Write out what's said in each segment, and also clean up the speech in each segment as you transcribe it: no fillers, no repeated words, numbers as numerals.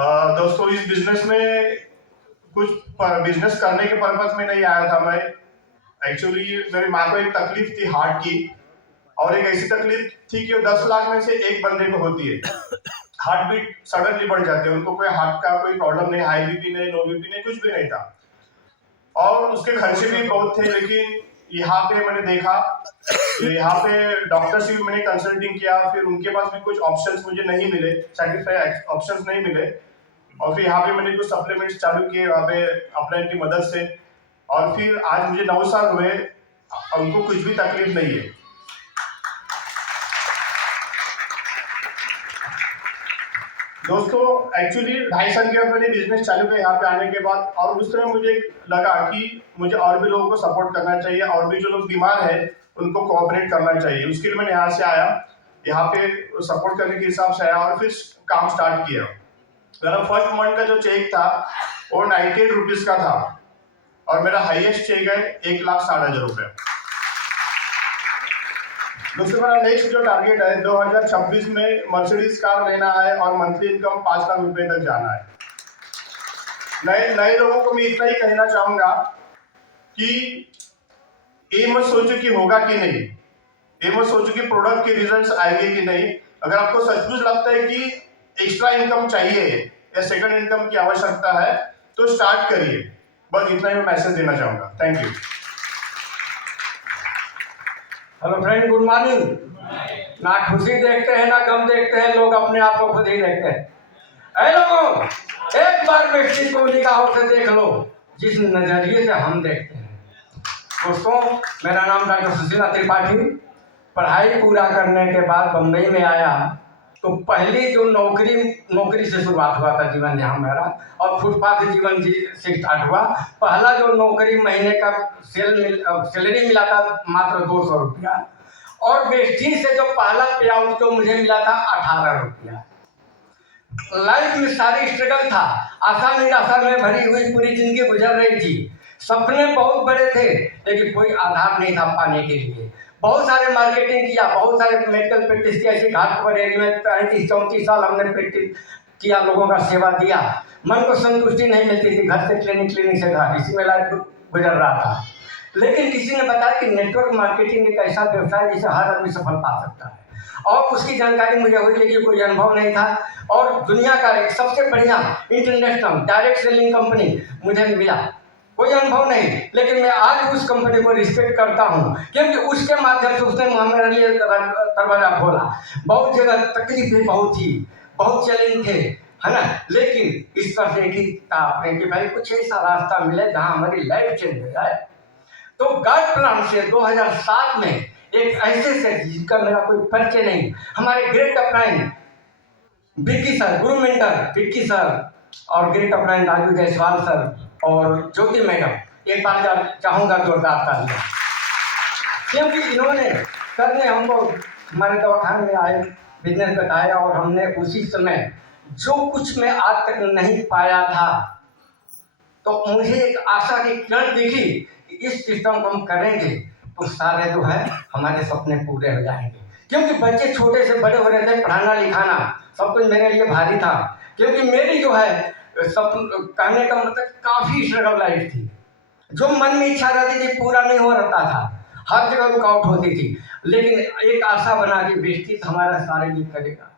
दोस्तों, इस बिजनेस में कुछ बिजनेस करने के पर्पज में नहीं आया था मैं। एक्चुअली मेरी माँ को एक तकलीफ थी हार्ट की, और एक ऐसी तकलीफ थी कि 10 लाख में से एक बंदे को होती है। हार्ट बीट सडनली बढ़ जाते हैं, उनको कोई हार्ट का कोई प्रॉब्लम नहीं, हाई बीपी नहीं, लो बीपी नहीं, कुछ भी नहीं था, और उसके खर्चे भी बहुत थे। लेकिन यहाँ पे मैंने देखा, यहाँ पे डॉक्टर से भी मैंने कंसल्टिंग किया, फिर उनके पास भी कुछ ऑप्शंस मुझे नहीं मिले, सेटिस्फाई ऑप्शंस नहीं मिले, और फिर यहाँ पे मैंने कुछ सप्लीमेंट्स चालू किए वहाँ पे अपलाइन की मदद से, और फिर आज मुझे 9 साल हुए, उनको कुछ भी तकलीफ नहीं है। दोस्तों, एक्चुअली 2.5 साल के बाद मैंने बिजनेस चालू किया यहाँ पे आने के बाद, और उस समय मुझे लगा कि मुझे और भी लोगों को सपोर्ट करना चाहिए, और भी जो लोग बीमार है उनको कोऑपरेट करना चाहिए। उसके लिए मैंने यहाँ से आया, यहाँ पे सपोर्ट करने के हिसाब से आया, और फिर काम स्टार्ट किया। मेरा फर्स्ट मंथ का जो चेक था वो 98 रुपीज का था, और मेरा हाईएस्ट चेक है 1,60,000 रुपये। दोस्तों, मेरा नेक्स्ट जो टारगेट है 2026 में मर्सिडीज कार लेना है, और मंथली इनकम 5 लाख रुपए तक जाना है। नए लोगों को मैं इतना ही कहना चाहूंगा कि ये मत सोचो कि होगा कि नहीं, ये मत सोचो कि प्रोडक्ट के रिजल्ट्स आएंगे कि नहीं। अगर आपको सचमुच लगता है कि एक्स्ट्रा इनकम चाहिए या सेकंड इनकम की आवश्यकता है तो स्टार्ट करिए। बस इतना ही मैं मैसेज देना चाहूंगा। Thank you. Hello friend, good morning. ना खुशी देखते हैं ना गम देखते हैं, लोग अपने आप को खुद ही देखते हैं। ऐ लोगों, एक बार व्यक्ति को निगाहों से देख लो जिस नजरिए से हम देखते हैं। दोस्तों, मेरा नाम डॉक्टर सुशीला त्रिपाठी। पढ़ाई पूरा करने के बाद बम्बई में आया तो पहली जो नौकरी से शुरुआत हुआ था जीवन यहाँ मेरा, और फुटपाथ जीवन से स्टार्ट हुआ। पहला जो नौकरी महीने का सैलरी मिला था मात्र 200 रुपया, और वेस्टी से जो पहला पे आउट जो मुझे मिला था 18 रुपया। लाइफ में सारी स्ट्रगल था, आशा निराशा में भरी हुई पूरी जिंदगी गुजर रही थी। सपने बहुत बड़े थे लेकिन कोई आधार नहीं था पाने के लिए। बहुत सारे मार्केटिंग किया, बहुत सारे मेडिकल प्रैक्टिस किया। ऐसी घाट पर एरिया में 35-34 साल हमने प्रैक्टिस किया, लोगों का सेवा दिया। मन को संतुष्टि नहीं मिलती थी, घर से क्लिनिक से घर, इसी में लाइफ गुजर रहा था। लेकिन किसी ने बताया कि नेटवर्क मार्केटिंग एक ऐसा व्यवसाय है जिसे हर आदमी सफल पा सकता है, और उसकी जानकारी मुझे हुई, लेकिन कोई अनुभव नहीं था। और दुनिया का एक सबसे बढ़िया इंटरनेशनल डायरेक्ट सेलिंग कंपनी मुझे मिला, कोई अनुभव नहीं, लेकिन मैं आज उस कंपनी को रिस्पेक्ट करता हूं क्योंकि उसके माध्यम से उसने हमारे लिए दरवाजा खोला। बहुत जगह तकलीफें बहुत थी, बहुत चैलेंज थे, है ना, लेकिन इस पर देखी आपने कि भाई कुछ ऐसा रास्ता मिले जहां हमारी लाइफ चेंज हो जाए। तो गॉड प्लान से 2007 में एक ऐसे से जिसका मेरा कोई परिचय नहीं, हमारे ग्रेट अपलाइन विक्की सर, गुरु मेंटर विक्की सर, और great upline Raju Jaiswal sir और ज्योति मैडम, एक बार चाहूंगा जोरदार तालियां, क्योंकि इन्होंने सर ने हमको हमारे दवाखाने में आए, बिजनेस बताया, और हमने उसी समय जो कुछ मैं आज तक नहीं पाया था, तो मुझे एक आशा की किरण दिखी कि इस सिस्टम को हम करेंगे तो सारे जो है हमारे सपने पूरे हो जाएंगे। क्योंकि बच्चे छोटे से बड़े हो रहे थे, पढ़ाना लिखाना सब कुछ मेरे लिए भारी था, क्योंकि मेरी जो है सब कहने का मतलब काफी स्ट्रगल लाइफ थी। जो मन में इच्छा रहती थी पूरा नहीं हो रहता था, हर जगह रुकावट होती थी, लेकिन एक आशा बना के बेइज्जती हमारा सारे लिए करेगा।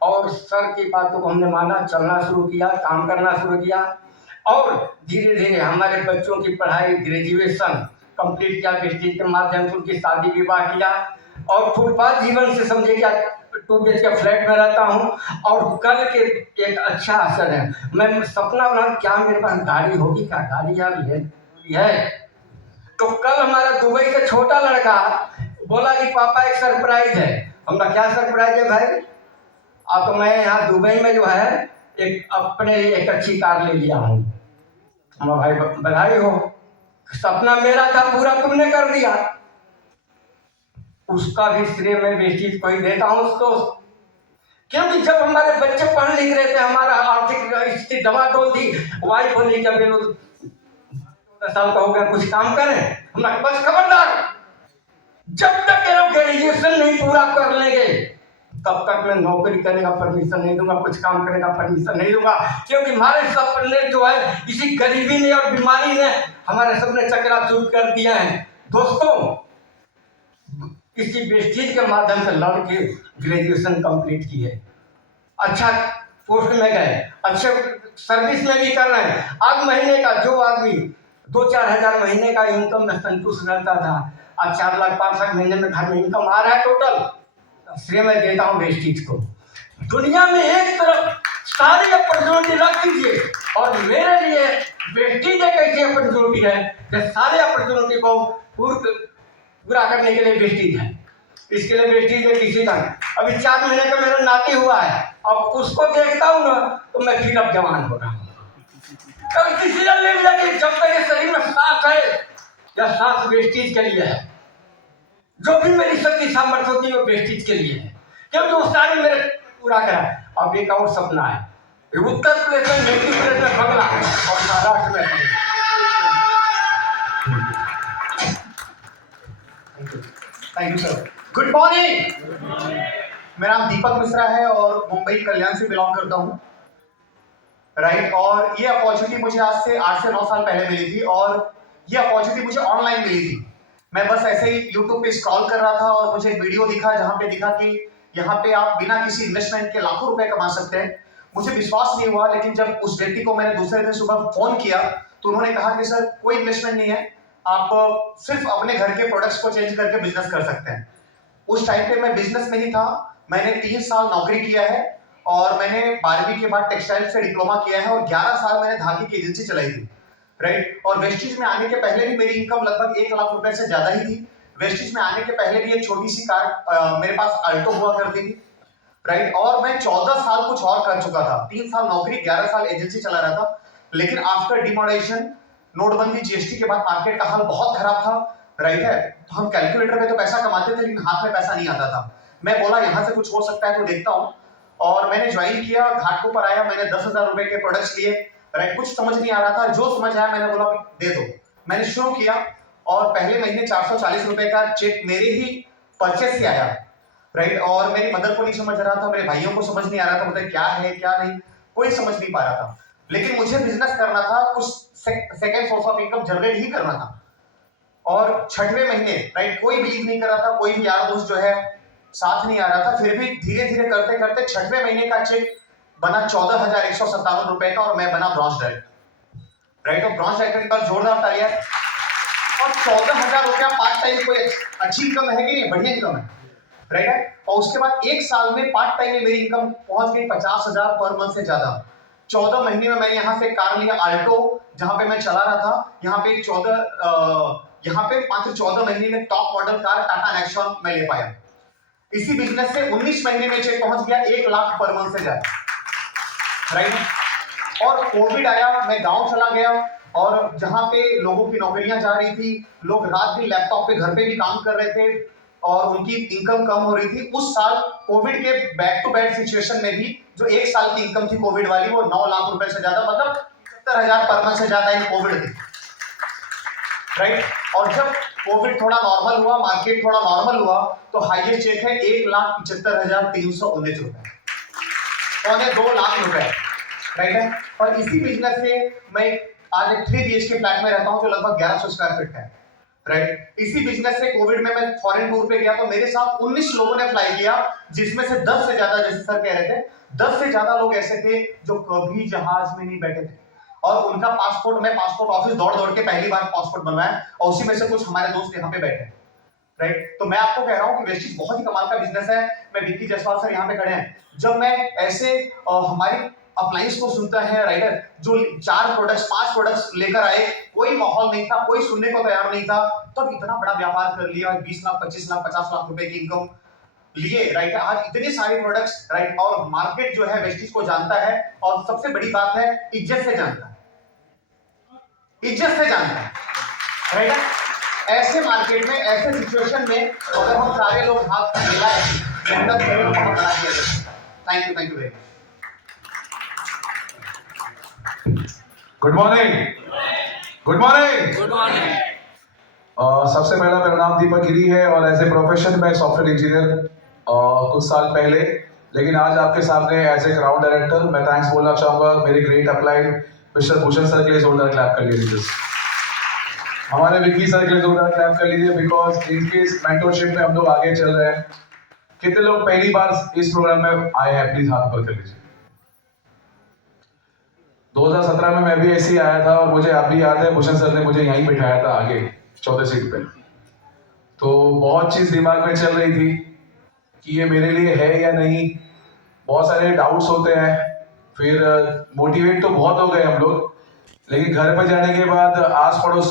और सर की बातों को हमने माना, चलना शुरू किया, काम करना शुरू किया, और धीरे धीरे हमारे बच्चों की पढ़ाई ग्रेजुएशन कंप्लीट किया, बेइज्जती के माध्यम से उनकी शादी विवाह किया, और फुटपाथ जीवन से समझे क्या 2 BHK के फ्लैट में रहता हूँ। और कल के एक अच्छा असर है, मैं सपना बना क्या मेरे पास गाड़ी होगी, क्या गाड़ी यार ले है। तो कल हमारा दुबई से छोटा लड़का बोला कि पापा एक सरप्राइज है। हमने क्या सरप्राइज है भाई? तो मैं यहाँ दुबई में जो है एक अपने लिए एक अच्छी कार ले लिया हूँ। भाई बधाई हो, सपना मेरा था पूरा तुमने कर दिया। उसका भी श्रेय मैं बेइज्जती को ही देता हूँ उसको, क्योंकि जब हमारे बच्चे पढ़ लिख रहे थे, हमारा आर्थिक स्थिति डमाडोल थी, वाइफ बोली जब 14 साल का हो गया कुछ काम करें, हम बस खबरदार, जब तक ग्रेजुएशन नहीं पूरा कर लेंगे तब तक मैं नौकरी करने का परमिशन नहीं दूंगा, कुछ काम करने का परमिशन नहीं दूंगा, क्योंकि हमारे सपने जो है इसी गरीबी ने और बीमारी ने हमारे सपने चकनाचूर कर दिए हैं। दोस्तों, इसी वेस्टेज के माध्यम से लड़ के ग्रेजुएशन कंप्लीट की है, अच्छा पोस्ट में गए, अच्छे सर्विस में भी कर रहे हैं। आज महीने का जो आदमी 2-4 हज़ार महीने का इनकम में संतुष्ट रहता था, आज 4 लाख 5 लाख महीने में घर में इनकम आ रहा है टोटल। श्रेय मैं देता हूँ वेस्टेज को। दुनिया में एक तरफ सारी अपॉर्चुनिटी रख दीजिए और मेरे लिए वेस्टेज एक ऐसी अपॉर्चुनिटी है जो सारे अपॉर्चुनिटी को पूरा करने के लिए वेस्टेज है। इसके लिए वेस्टेज है किसी का। अभी 4 महीने का मेरा नाती हुआ है, अब उसको देखता हूँ ना तो मैं फिर अब जवान हो रहा हूँ। कभी डिसीजन ले लिया कि जब तक ये शरीर में सांस है या सांस वेस्टेज के लिए है, जो भी मेरी शक्ति सामर्थ्य होती है वो वेस्टेज के लिए है, क्योंकि उस सारे मेरे पूरा करा। अब एक और सपना है, उत्तर प्रदेश में मध्य प्रदेश में बंगला और महाराष्ट्र में thank you sir. Good morning. मेरा नाम दीपक मिश्रा है और मुंबई कल्याण से बिलोंग करता हूँ, राइट। और ये अपॉर्चुनिटी मुझे आज से 8 से 9 साल पहले मिली थी और ये अपॉर्चुनिटी मुझे ऑनलाइन मिली थी। मैं बस ऐसे ही यूट्यूब पे स्क्रॉल कर रहा था और मुझे एक वीडियो दिखा जहाँ पे दिखा कि यहाँ पे आप बिना किसी इन्वेस्टमेंट के लाखों रुपए कमा सकते हैं। मुझे विश्वास नहीं हुआ, लेकिन जब उस व्यक्ति को मैंने दूसरे दिन सुबह फोन किया तो उन्होंने कहा कि सर कोई इन्वेस्टमेंट नहीं है, आप सिर्फ अपने घर के प्रोडक्ट्स को चेंज करके बिजनेस कर सकते हैं। उस टाइम पे मैं बिजनेस में ही था। मैंने 3 साल नौकरी किया है और मैंने 12वीं के बाद टेक्सटाइल से डिप्लोमा किया है और 11 साल मैंने धागे की एजेंसी चलाई थी, राइट। और वेस्टेज में आने के पहले भी मेरी इनकम लगभग 1 लाख रुपए से ज्यादा ही थी। वेस्टेज में आने के पहले भी एक छोटी सी कार मेरे पास अल्टो हुआ करती थी, राइट। और मैं 14 साल कुछ और कर चुका था, 3 साल नौकरी 11 साल एजेंसी चला रहा था। लेकिन आफ्टर डिमोनेटाइजेशन, नोटबंदी, जीएसटी के बाद मार्केट का हाल बहुत खराब था, राइट है। तो हम कैलकुलेटर पे तो पैसा कमाते थे लेकिन हाथ में पैसा नहीं आता था। मैं बोला यहाँ से कुछ हो सकता है तो देखता हूँ, और मैंने ज्वाइन किया। घाट पर आया, मैंने 10,000 रुपए के प्रोडक्ट्स लिए, राइट। कुछ समझ नहीं आ रहा था, जो समझ आया मैंने बोला दे दो। मैंने शुरू किया और पहले महीने 440 रुपए का चेक मेरे ही परचेस से आया, राइट। और मेरी मदर को नहीं समझ रहा था, मेरे भाइयों को समझ नहीं आ रहा था, मतलब क्या है क्या नहीं, कोई समझ नहीं पा रहा था। लेकिन मुझे बिजनेस करना था, कुछ second source of income generate ही करना था। और 6वें महीने, राइट, कोई बिलीव नहीं कर रहा था, कोई भी यार दोस्त जो है साथ नहीं आ रहा था। फिर भी धीरे धीरे करते करते 6वें महीने का चेक बना 14,157 रुपए का और मैं बना ब्रॉन्ज डायरेक्टर, राइट। और ब्रॉन्ज डायरेक्टर के बाद जोरदार तालियां। और 14,000 रुपया पार्ट टाइम कोई अच्छी इनकम है कि नहीं, बढ़िया इनकम है, राइट। और उसके बाद 1 साल में पार्ट टाइम में मेरी इनकम पहुंच गई 50,000 पर मंथ से ज्यादा। 14 महीने में मैंने यहाँ से कार लिया अल्टो, जहां पे मैं चला रहा था। यहाँ पे मात्र 14 महीने में top model car Tata Nexon में ले पाया। इसी बिजनेस से 19 महीने में चेक पहुंच गया 1 लाख पर मंथ से ज्यादा, राइट। और कोविड आया, मैं गांव चला गया और जहां पे लोगों की नौकरियां जा रही थी, लोग रात दिन लैपटॉप पे घर पे भी काम कर रहे थे और उनकी इनकम कम हो रही थी। उस साल कोविड के बैक टू बैक सिचुएशन में भी जो 1 साल की इनकम थी कोविड वाली, वो 9 लाख रुपए से ज्यादा, मतलब 70,000 पर मंथ से ज्यादा इन कोविड थी, राइट। और जब कोविड थोड़ा नॉर्मल हुआ, मार्केट थोड़ा नॉर्मल हुआ, तो हाईएस्ट चेक है 1,75,319 रुपए, पौने 2 लाख रुपए, राइट है। और इसी बिजनेस से मैं आज एक 3 BHK फ्लैट में रहता हूं जो लगभग 1100 स्क्वायर फीट है, राइट। इसी बिजनेस से कोविड में मैं फॉरेन टूर पे गया तो मेरे साथ 19 लोगों ने फ्लाई किया, जिसमें से 10 से ज्यादा, जैसे सर कह रहे थे, 10 से ज्यादा लोग ऐसे थे जो कभी जहाज में नहीं बैठे थे। और उनका पासपोर्ट, मैं पासपोर्ट ऑफिस दौड़ दौड़ के पहली बार पासपोर्ट बनवाया और उसी में से कुछ हमारे दोस्त यहाँ पे बैठे, राइट। तो मैं आपको कह रहा हूँ कि वेस्टेज बहुत ही कमाल का बिजनेस है। मैं विक्की जायसवाल सर यहाँ पे खड़े हैं। जब मैं ऐसे हमारी अप्लायंस को सुनता है राइडर जो 4 प्रोडक्ट्स 5 प्रोडक्ट्स लेकर आए, कोई माहौल नहीं था, कोई सुनने को तैयार नहीं था, तब इतना बड़ा व्यापार कर लिया, 20 लाख 25 लाख 50 लाख रुपए की इनकम लिए, राइट। आज इतने सारे प्रोडक्ट्स, राइट। और मार्केट जो है वेस्टेज को जानता है और सबसे बड़ी बात है इज्जत से जानता है, इज्जत से जानता है, राइट। ऐसे मार्केट में, ऐसे सिचुएशन में अगर हम सारे लोग हाथ मिलाएं, मेहनत करें तो बहुत बड़ा किया जा सकता है। Thank you very much. Good morning. Good morning. Good morning. सबसे पहला मेरा नाम दीपक गिरी है और एज ए प्रोफेशन मैं सॉफ्टवेयर इंजीनियर कुछ साल पहले, लेकिन आज आपके सामने एज ए क्राउन डायरेक्टर मैं थैंक्स बोलना चाहूँगा मेरे great upline mister Bhushan sir के लिए जोरदार क्लैप कर लीजिए। हमारे विक्की सर के लिए जोरदार क्लैप कर लीजिए, बिकॉज इनके इस मेंटरशिप में हम लोग आगे चल रहे हैं। कितने लोग पहली बार इस प्रोग्राम में आए हैं, प्लीज हाथ ऊपर कर लीजिए। 2017 में मैं भी ऐसे ही आया था और मुझे अब भी याद है भूषण सर ने मुझे यहीं बिठाया था आगे चौथे सीट पे। तो बहुत चीज दिमाग में चल रही थी कि ये मेरे लिए है या नहीं, बहुत सारे डाउट्स होते हैं। फिर मोटिवेट तो बहुत हो गए हम लोग, लेकिन घर पर जाने के बाद आस पड़ोस से